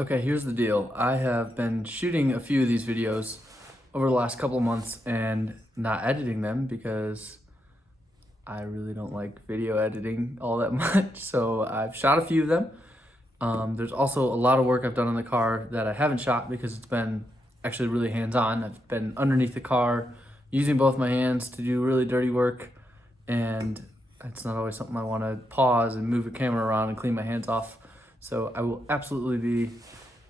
Okay, here's the deal. I have been shooting a few of these videos over the last couple of months and not editing them because I really don't like video editing all that much. So I've shot a few of them. There's also a lot of work I've done on the car that I haven't shot because it's been actually really hands-on. I've been underneath the car using both my hands to do really dirty work, and it's not always something I want to pause and move the camera around and clean my hands off. So I will absolutely be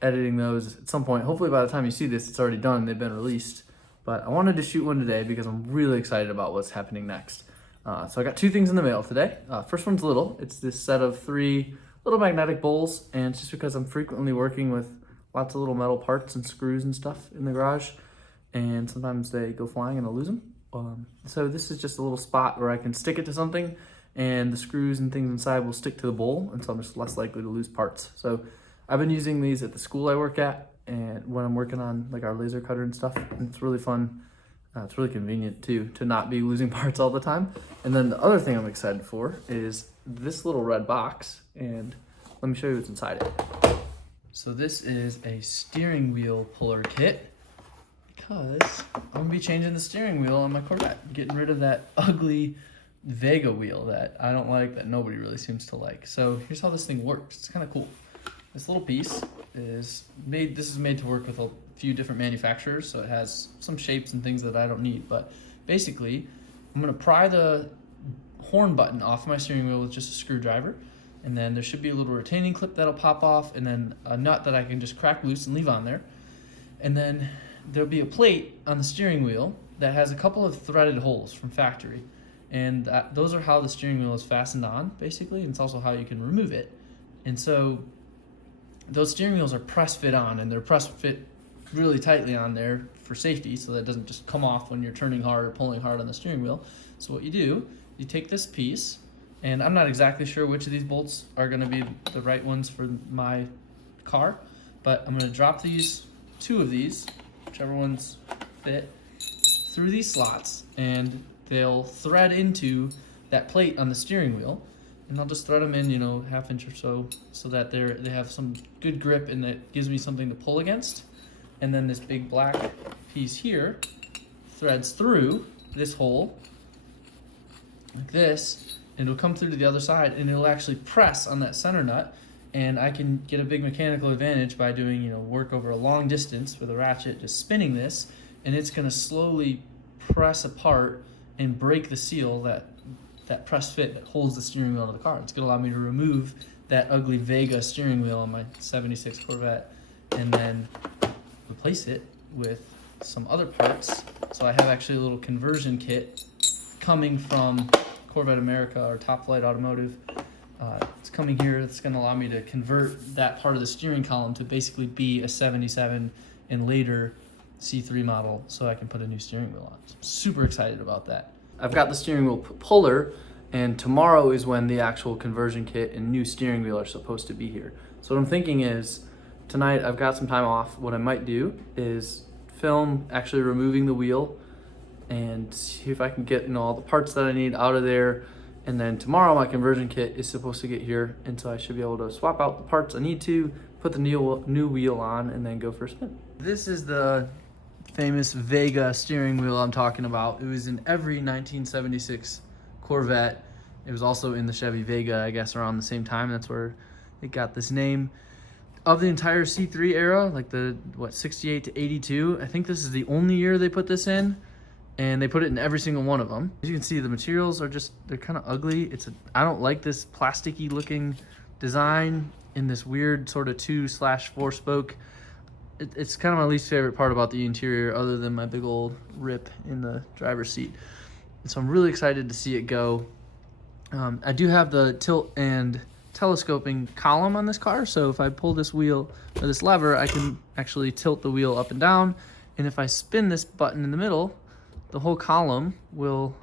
editing those at some point. Hopefully by the time you see this, it's already done, they've been released. But I wanted to shoot one today because I'm really excited about what's happening next. So I got two things in the mail today. First one's little. It's this set of 3 little magnetic bowls, and it's just because I'm frequently working with lots of little metal parts and screws and stuff in the garage, and sometimes they go flying and I'll lose them. So this is just a little spot where I can stick it to something and the screws and things inside will stick to the bowl, and so I'm just less likely to lose parts. So I've been using these at the school I work at and when I'm working on like our laser cutter and stuff, and it's really fun. It's really convenient too to not be losing parts all the time. And then the other thing I'm excited for is this little red box, and let me show you what's inside it. So this is a steering wheel puller kit because I'm gonna be changing the steering wheel on my Corvette, getting rid of that ugly Vega wheel that I don't like, that nobody really seems to like. So here's how this thing works. It's kind of cool. This little piece is made, this is made to work with a few different manufacturers, so it has some shapes and things that I don't need. But basically, I'm gonna pry the horn button off my steering wheel with just a screwdriver, and then there should be a little retaining clip that'll pop off, and then a nut that I can just crack loose and leave on there. And then there'll be a plate on the steering wheel that has a couple of threaded holes from factory. And those are how the steering wheel is fastened on, basically, and it's also how you can remove it. And so those steering wheels are press fit on, and they're press fit really tightly on there for safety, so that it doesn't just come off when you're turning hard or pulling hard on the steering wheel. So what you do, you take this piece, and I'm not exactly sure which of these bolts are going to be the right ones for my car, but I'm going to drop these, 2 of these, whichever ones fit, through these slots, and they'll thread into that plate on the steering wheel. And I'll just thread them in, ½ inch or so that they have some good grip, and that gives me something to pull against. And then this big black piece here threads through this hole like this, and it'll come through to the other side, and it'll actually press on that center nut, and I can get a big mechanical advantage by doing work over a long distance with a ratchet, just spinning this, and it's going to slowly press apart and break the seal that press fit that holds the steering wheel of the car. It's going to allow me to remove that ugly Vega steering wheel on my 76 Corvette and then replace it with some other parts. So I have actually a little conversion kit coming from Corvette America or Top Flight Automotive. It's coming here. It's going to allow me to convert that part of the steering column to basically be a 77 and later C3 model, so I can put a new steering wheel on. So I'm super excited about that. I've got the steering wheel puller, and tomorrow is when the actual conversion kit and new steering wheel are supposed to be here. So what I'm thinking is, tonight I've got some time off. What I might do is film actually removing the wheel and see if I can get all the parts that I need out of there. And then tomorrow my conversion kit is supposed to get here, and so I should be able to swap out the parts I need to, put the new wheel on, and then go for a spin. This is the famous Vega steering wheel I'm talking about. It was in every 1976 Corvette. It was also in the Chevy Vega, I guess, around the same time. That's where it got this name. Of the entire C3 era, like the 68 to 82, I think this is the only year they put this in, and they put it in every single one of them. As you can see, the materials are they're kind of ugly. I don't like this plasticky looking design in this weird sort of 2/4 spoke. It's kind of my least favorite part about the interior, other than my big old rip in the driver's seat. And so I'm really excited to see it go. I do have the tilt and telescoping column on this car, so if I pull this wheel or this lever, I can actually tilt the wheel up and down, and if I spin this button in the middle, the whole column will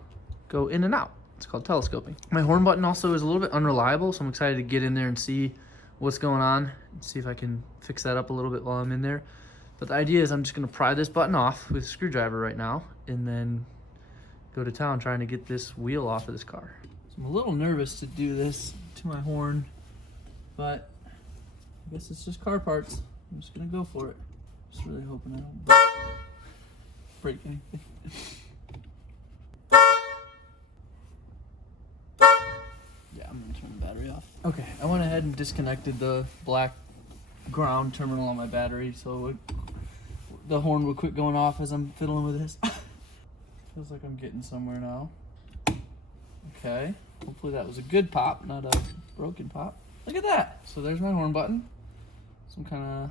go in and out. It's called telescoping. My horn button also is a little bit unreliable, so I'm excited to get in there and see what's going on and see if I can fix that up a little bit while I'm in there. But the idea is I'm just going to pry this button off with a screwdriver right now, and then go to town trying to get this wheel off of this car. So I'm a little nervous to do this to my horn, but I guess it's just car parts. I'm just gonna go for it. Just really hoping I don't break anything. Yeah, I'm gonna turn the battery off. Okay, I went ahead and disconnected the black ground terminal on my battery so the horn will quit going off as I'm fiddling with this. Feels like I'm getting somewhere now. Okay, hopefully that was a good pop, not a broken pop. Look at that. So there's my horn button. Some kind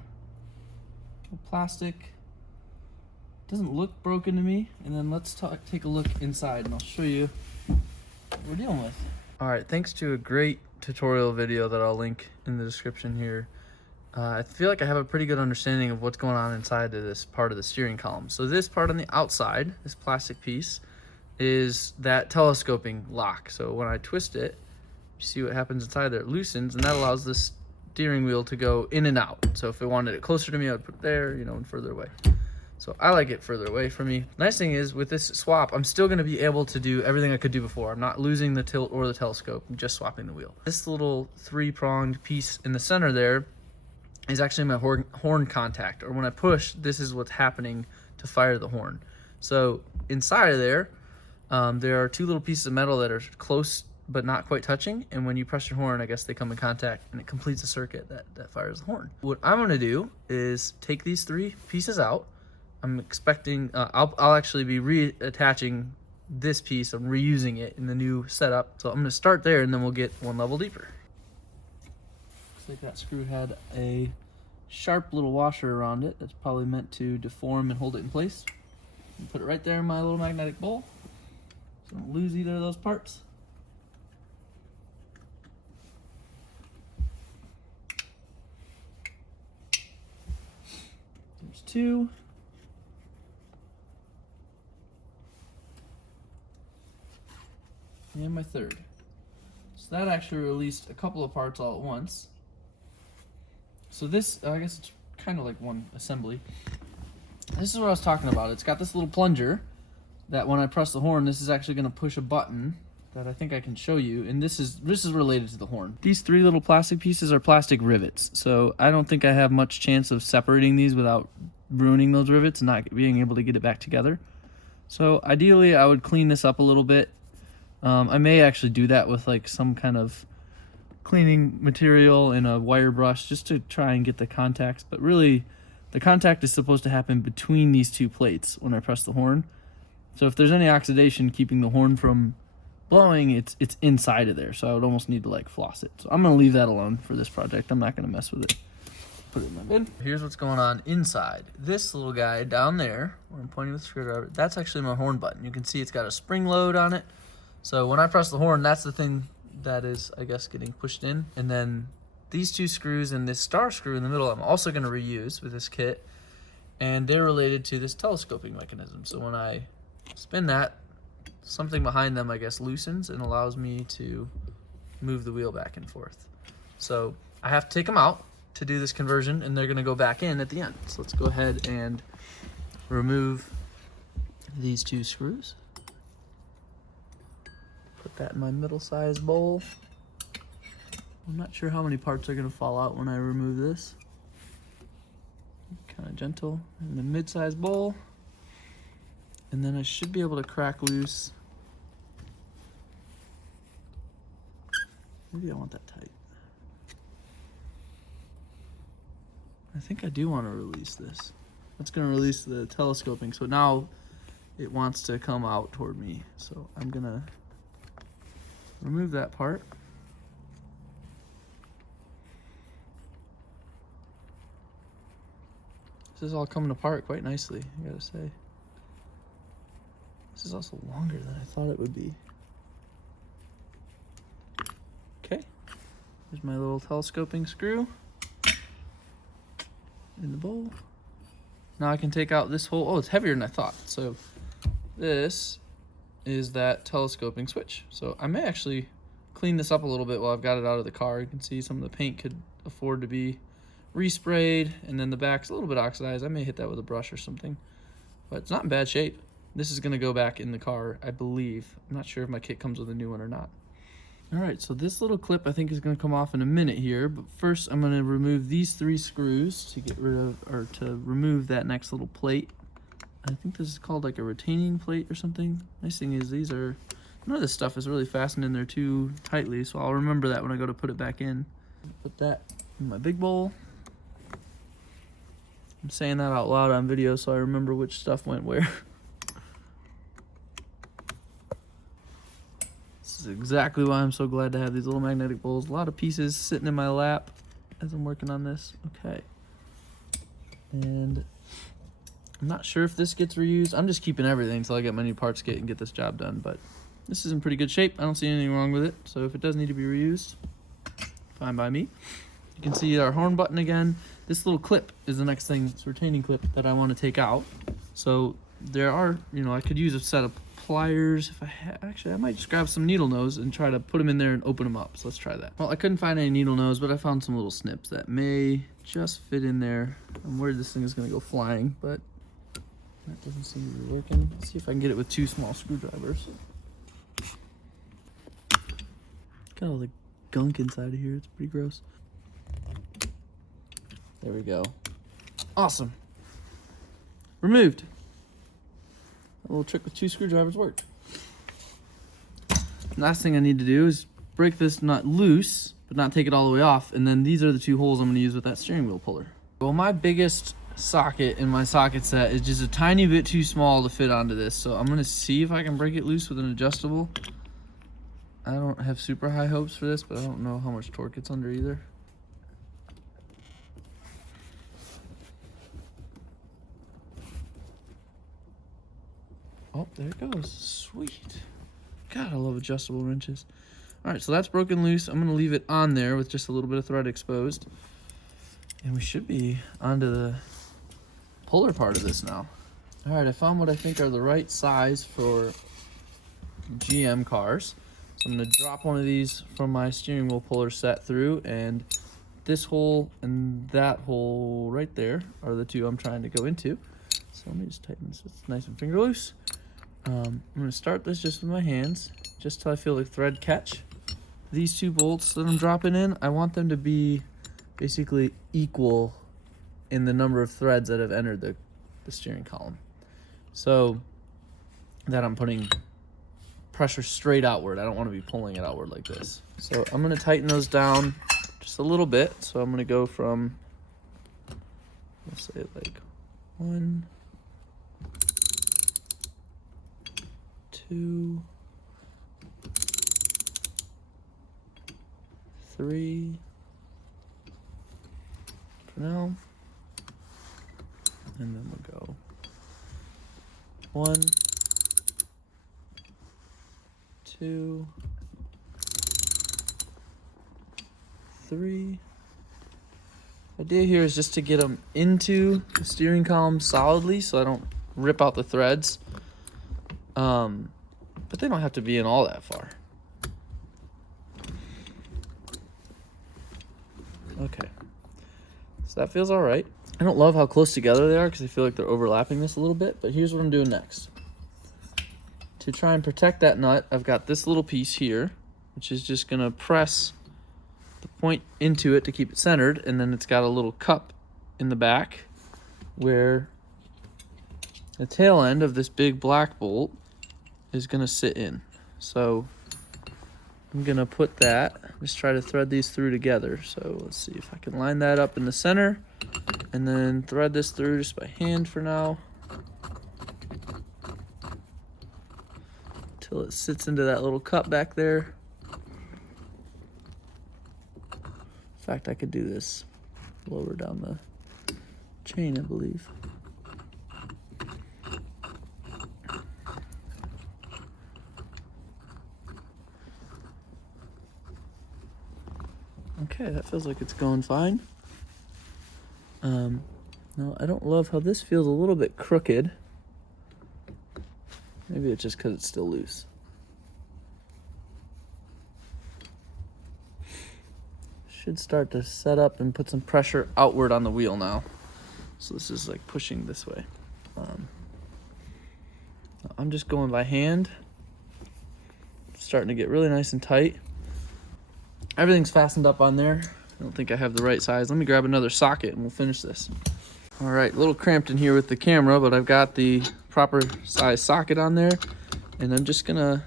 of plastic. Doesn't look broken to me. And then let's take a look inside and I'll show you what we're dealing with. All right, thanks to a great tutorial video that I'll link in the description here, I feel like I have a pretty good understanding of what's going on inside of this part of the steering column. So this part on the outside, this plastic piece, is that telescoping lock. So when I twist it, you see what happens inside there. It loosens, and that allows the steering wheel to go in and out. So if I wanted it closer to me, I would put it there, you know, and further away. So I like it further away from me. Nice thing is, with this swap, I'm still gonna be able to do everything I could do before. I'm not losing the tilt or the telescope, I'm just swapping the wheel. This little 3-pronged piece in the center there is actually my horn contact, or when I push, this is what's happening to fire the horn. So inside of there, there are 2 little pieces of metal that are close but not quite touching, and when you press your horn, I guess they come in contact and it completes a circuit that fires the horn. What I'm gonna do is take these 3 pieces out. I'm expecting, I'll actually be reattaching this piece. I'm reusing it in the new setup. So I'm gonna start there and then we'll get 1 level deeper. Looks like that screw had a sharp little washer around it that's probably meant to deform and hold it in place. Put it right there in my little magnetic bowl, so I don't lose either of those parts. There's 2. And my 3rd. So that actually released a couple of parts all at once. So this, I guess it's kind of like one assembly. This is what I was talking about. It's got this little plunger that when I press the horn, this is actually going to push a button that I think I can show you. And this is related to the horn. These 3 little plastic pieces are plastic rivets. So I don't think I have much chance of separating these without ruining those rivets and not being able to get it back together. So ideally, I would clean this up a little bit. I may actually do that with like some kind of cleaning material and a wire brush just to try and get the contacts. But really, the contact is supposed to happen between these 2 plates when I press the horn. So if there's any oxidation keeping the horn from blowing, it's inside of there. So I would almost need to like floss it. So I'm going to leave that alone for this project. I'm not going to mess with it. Put it in my bin. Here's what's going on inside. This little guy down there, where I'm pointing with the screwdriver, that's actually my horn button. You can see it's got a spring load on it. So when I press the horn, that's the thing that is, I guess, getting pushed in. And then these 2 screws and this star screw in the middle, I'm also going to reuse with this kit. And they're related to this telescoping mechanism. So when I spin that, something behind them, I guess, loosens and allows me to move the wheel back and forth. So I have to take them out to do this conversion, and they're going to go back in at the end. So let's go ahead and remove these 2 screws. Put that in my middle-sized bowl. I'm not sure how many parts are going to fall out when I remove this. Kind of gentle. In the mid-sized bowl. And then I should be able to crack loose. Maybe I want that tight. I think I do want to release this. That's going to release the telescoping. So now it wants to come out toward me. So I'm going to remove that part. This is all coming apart quite nicely, I gotta say. This is also longer than I thought it would be. Okay, there's my little telescoping screw in the bowl. Now I can take out this whole, oh, it's heavier than I thought. So this is that telescoping switch. So I may actually clean this up a little bit while I've got it out of the car. You can see some of the paint could afford to be resprayed, and then the back's a little bit oxidized. I may hit that with a brush or something, but it's not in bad shape. This is gonna go back in the car, I believe. I'm not sure if my kit comes with a new one or not. All right, so this little clip I think is gonna come off in a minute here, but first I'm gonna remove these 3 screws to get rid of, or to remove that next little plate. I think this is called like a retaining plate or something. Nice thing is these are, none of this stuff is really fastened in there too tightly, so I'll remember that when I go to put it back in. Put that in my big bowl. I'm saying that out loud on video so I remember which stuff went where. This is exactly why I'm so glad to have these little magnetic bowls. A lot of pieces sitting in my lap as I'm working on this. Okay. And I'm not sure if this gets reused. I'm just keeping everything until I get my new parts kit and get this job done, but this is in pretty good shape. I don't see anything wrong with it. So if it does need to be reused, fine by me. You can see our horn button again. This little clip is the next thing, this retaining clip that I want to take out. So there are, you know, I could use a set of pliers if I had. Actually, I might just grab some needle nose and try to put them in there and open them up. So let's try that. Well, I couldn't find any needle nose, but I found some little snips that may just fit in there. I'm worried this thing is going to go flying, but that doesn't seem to be working. Let's see if I can get it with 2 small screwdrivers. Got all the gunk inside of here. It's pretty gross. There we go. Awesome. Removed. A little trick with 2 screwdrivers worked. Last thing I need to do is break this nut loose, but not take it all the way off. And then these are the 2 holes I'm going to use with that steering wheel puller. Well, my biggest socket in my socket set is just a tiny bit too small to fit onto this. So I'm going to see if I can break it loose with an adjustable. I don't have super high hopes for this, but I don't know how much torque it's under either. Oh, there it goes. Sweet. God, I love adjustable wrenches. All right, so that's broken loose. I'm going to leave it on there with just a little bit of thread exposed. And we should be onto the puller part of this now. All right, I found what I think are the right size for GM cars. So I'm going to drop one of these from my steering wheel puller set through, and this hole and that hole right there are the 2 I'm trying to go into. So let me just tighten this. It's nice and finger loose. I'm going to start this just with my hands, just till I feel the thread catch. These 2 bolts that I'm dropping in, I want them to be basically equal in the number of threads that have entered the steering column. So that I'm putting pressure straight outward. I don't want to be pulling it outward like this. So I'm going to tighten those down just a little bit. So I'm going to go from, let's say like 1, 2, 3 for now, and then we'll go 1, 2, 3. The idea here is just to get them into the steering column solidly so I don't rip out the threads. But they don't have to be in all that far. Okay, so that feels all right. I don't love how close together they are because I feel like they're overlapping this a little bit, but here's what I'm doing next. To try and protect that nut, I've got this little piece here, which is just gonna press the point into it to keep it centered, and then it's got a little cup in the back where the tail end of this big black bolt is gonna sit in. So I'm gonna put that, just try to thread these through together. So let's see if I can line that up in the center and then thread this through just by hand for now till it sits into that little cup back there. In fact, I could do this lower down the chain, I believe. Okay, that feels like it's going fine. No, I don't love how this feels a little bit crooked. Maybe it's just because it's still loose. Should start to set up and put some pressure outward on the wheel now. So this is like pushing this way. I'm just going by hand. Starting to get really nice and tight. Everything's fastened up on there. I don't think I have the right size. Let me grab another socket and we'll finish this. All right, a little cramped in here with the camera, but I've got the proper size socket on there, and I'm just gonna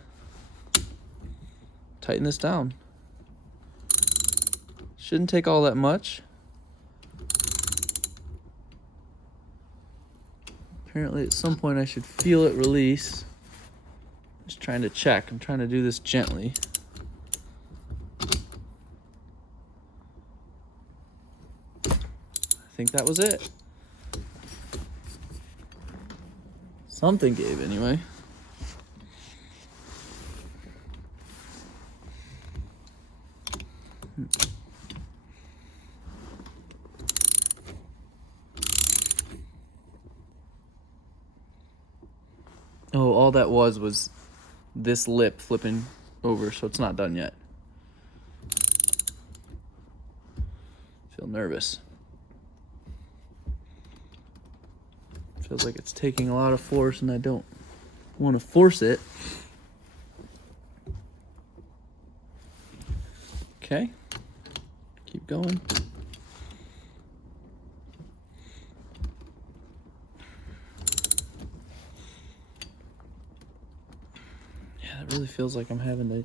tighten this down. Shouldn't take all that much. Apparently at some point I should feel it release. Just trying to check. I'm trying to do this gently. I think that was it. Something gave anyway. Oh, all that was this lip flipping over, so it's not done yet. Feel nervous. Feels like it's taking a lot of force and I don't want to force it. Okay, keep going. Yeah, it really feels like I'm having to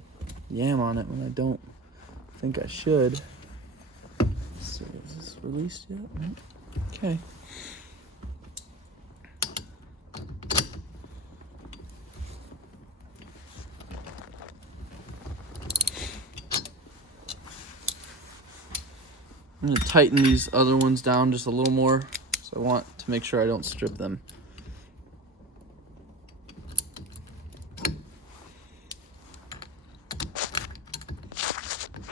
yam on it when I don't think I should. So is this released yet? Okay. I'm going to tighten these other ones down just a little more, so I want to make sure I don't strip them.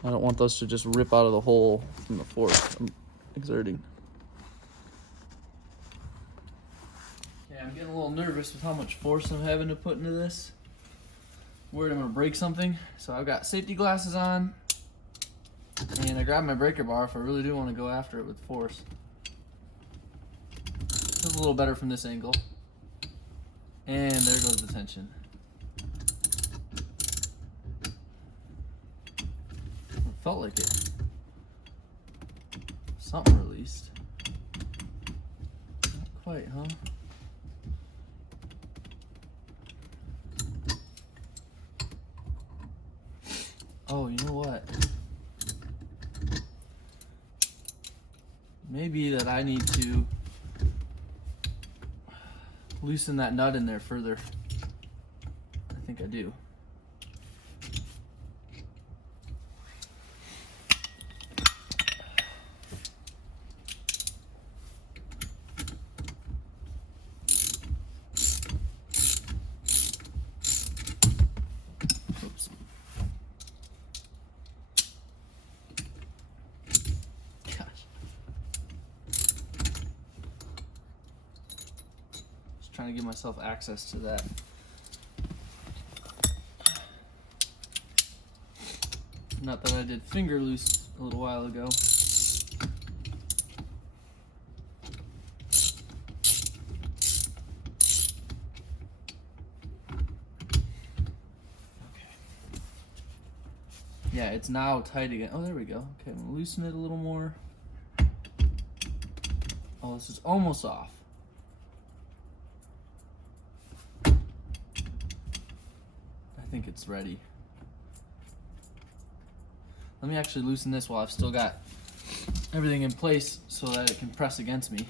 I don't want those to just rip out of the hole from the force I'm exerting. Okay, I'm getting a little nervous with how much force I'm having to put into this. Worried I'm going to break something. So I've got safety glasses on. And I grabbed my breaker bar if I really do want to go after it with force. Feels a little better from this angle. And there goes the tension. It felt like it. Something released. Not quite, huh? Oh, you know what? Maybe that I need to loosen that nut in there further. I think I do. Oops. Trying to give myself access to that. Not that I did finger loose a little while ago. Okay. Yeah, it's now tight again. Oh, there we go. Okay, I'm gonna loosen it a little more. Oh, this is almost off. I think it's ready. Let me actually loosen this while I've still got everything in place so that it can press against me.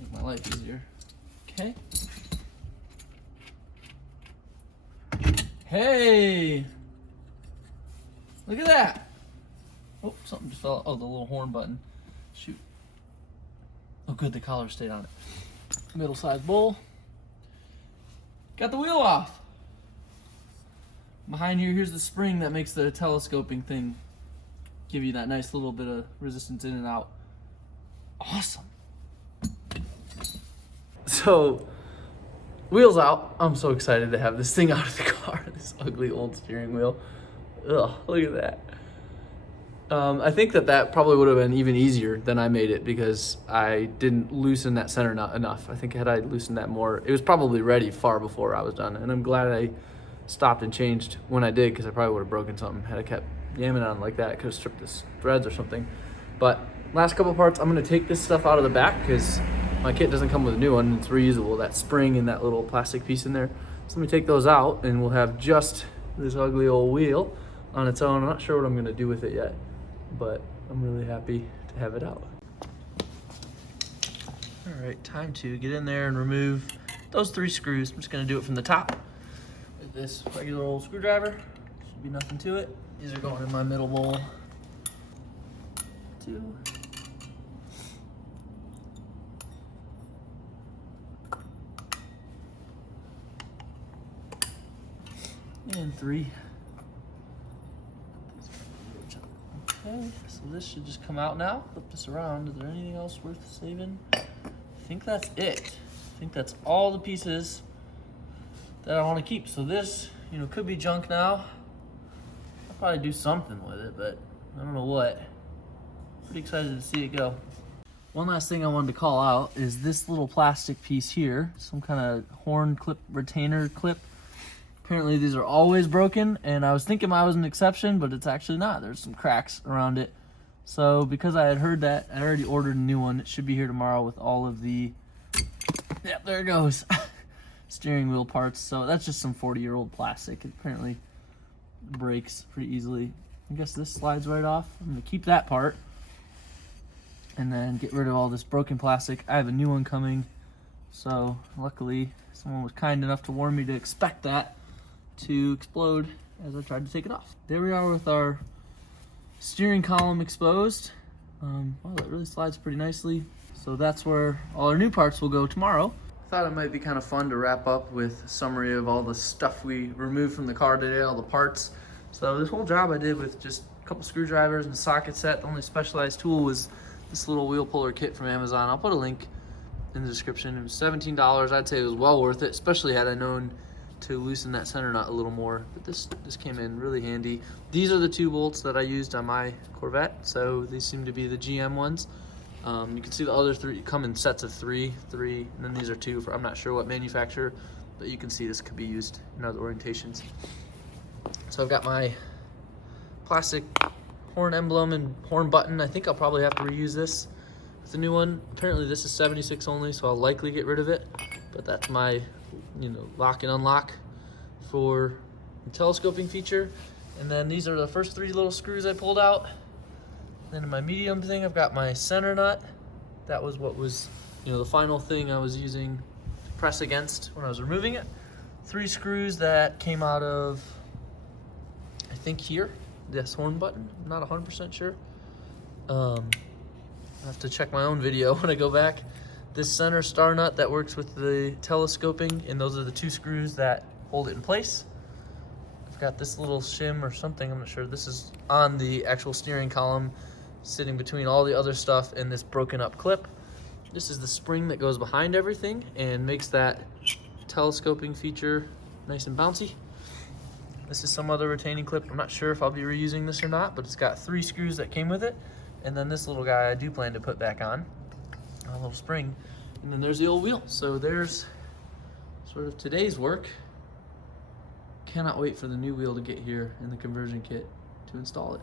Make my life easier. Okay. Hey! Look at that! Oh, something just fell out. Oh, the little horn button. Shoot. Oh, good, the collar stayed on it. Middle-sized bowl. Got the wheel off. Behind here, here's the spring that makes the telescoping thing give you that nice little bit of resistance in and out. Awesome. So, wheels out. I'm so excited to have this thing out of the car. This ugly old steering wheel. Ugh, look at that. I think that probably would have been even easier than I made it because I didn't loosen that center nut enough. I think had I loosened that more, it was probably ready far before I was done. And I'm glad I stopped and changed when I did, because I probably would have broken something had I kept yamming on like that. It could have stripped the threads or something. But last couple parts, I'm gonna take this stuff out of the back because my kit doesn't come with a new one. It's reusable, that spring and that little plastic piece in there. So let me take those out and we'll have just this ugly old wheel on its own. I'm not sure what I'm gonna do with it yet, but I'm really happy to have it out. All right, time to get in there and remove those 3 screws. I'm just gonna do it from the top with this regular old screwdriver. Should be nothing to it. These are going in my middle bowl. 2. And 3. Okay, so this should just come out now. Flip this around. Is there anything else worth saving? I think that's it. I think that's all the pieces that I want to keep. So this, could be junk now. I'll probably do something with it, but I don't know what. Pretty excited to see it go. One last thing I wanted to call out is this little plastic piece here, some kind of horn clip, retainer clip. Apparently these are always broken, and I was thinking mine was an exception, but it's actually not. There's some cracks around it. So because I had heard that, I already ordered a new one. It should be here tomorrow with all of the, yep, there it goes, steering wheel parts. So that's just some 40-year-old plastic. It apparently breaks pretty easily. I guess this slides right off. I'm gonna keep that part and then get rid of all this broken plastic. I have a new one coming. So luckily someone was kind enough to warn me to expect that to explode as I tried to take it off. There we are with our steering column exposed. Wow, that really slides pretty nicely. So that's where all our new parts will go tomorrow. Thought it might be kind of fun to wrap up with a summary of all the stuff we removed from the car today, all the parts. So this whole job I did with just a couple screwdrivers and a socket set. The only specialized tool was this little wheel puller kit from Amazon. I'll put a link in the description. It was $17. I'd say it was well worth it, especially had I known to loosen that center nut a little more. But this came in really handy. These are the 2 bolts that I used on my Corvette, so these seem to be the GM ones. You can see the other 3 come in sets of 3, and then these are 2 for I'm not sure what manufacturer, but you can see this could be used in other orientations. So I've got my plastic horn emblem and horn button. I think I'll probably have to reuse this with the new one. Apparently this is 76 only, so I'll likely get rid of it, but that's my lock and unlock for the telescoping feature. And then these are the first 3 little screws I pulled out. Then in my medium thing, I've got my center nut. That was what was, the final thing I was using to press against when I was removing it. 3 screws that came out of, I think here, this horn button. I'm not 100% sure. I'll have to check my own video when I go back. This center star nut that works with the telescoping, and those are the 2 screws that hold it in place. I've got this little shim or something, I'm not sure. This is on the actual steering column, sitting between all the other stuff and this broken up clip. This is the spring that goes behind everything and makes that telescoping feature nice and bouncy. This is some other retaining clip. I'm not sure if I'll be reusing this or not, but it's got 3 screws that came with it. And then this little guy I do plan to put back on, a little spring. And then there's the old wheel. So there's sort of today's work. Cannot wait for the new wheel to get here in the conversion kit to install it.